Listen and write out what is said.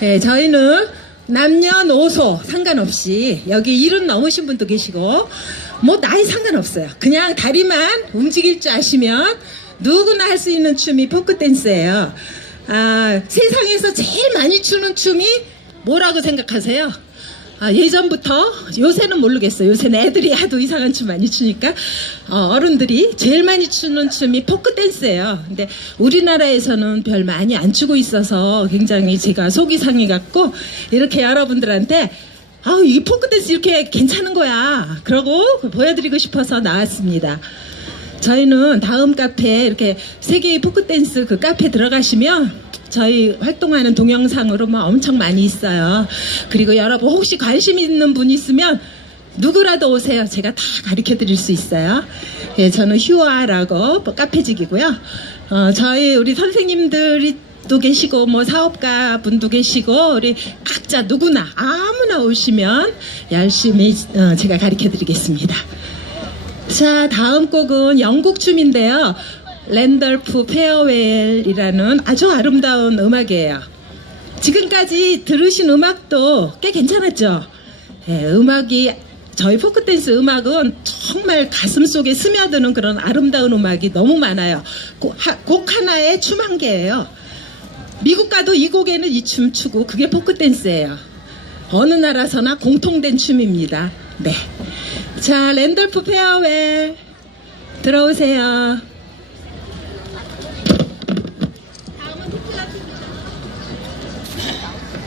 네, 저희는 남녀노소 상관없이 여기 일은 넘으신 분도 계시고 뭐 나이 상관없어요. 그냥 다리만 움직일 줄 아시면 누구나 할 수 있는 춤이 포크 댄스예요. 아, 세상에서 제일 많이 추는 춤이 뭐라고 생각하세요? 아, 예전부터 요새는 모르겠어요. 요새는 애들이 하도 이상한 춤 많이 추니까 어, 어른들이 제일 많이 추는 춤이 포크 댄스예요. 근데 우리나라에서는 별 많이 안 추고 있어서 굉장히 제가 속이 상해 갖고 이렇게 여러분들한테 아, 이 포크 댄스 이렇게 괜찮은 거야. 그러고 보여드리고 싶어서 나왔습니다. 저희는 다음 카페 이렇게 세계의 포크 댄스 그 카페 들어가시면 저희 활동하는 동영상으로 뭐 엄청 많이 있어요. 그리고 여러분 혹시 관심 있는 분 있으면 누구라도 오세요. 제가 다 가르쳐 드릴 수 있어요. 예, 저는 휴아라고 뭐 카페직이고요. 어, 저희 우리 선생님들이 또 계시고 뭐 사업가 분도 계시고 우리 각자 누구나 아무나 오시면 열심히 어, 제가 가르쳐 드리겠습니다. 자, 다음 곡은 영국 춤인데요. 랜덜프 페어웰이라는 아주 아름다운 음악이에요. 지금까지 들으신 음악도 꽤 괜찮았죠? 예, 음악이 저희 포크댄스 음악은 정말 가슴 속에 스며드는 그런 아름다운 음악이 너무 많아요. 곡, 하- 곡 하나에 춤한 개예요. 미국 가도 이 곡에는 이 춤 추고 그게 포크댄스예요. 어느 나라서나 공통된 춤입니다. 네. 자, 랜돌프 페어웰 들어오세요.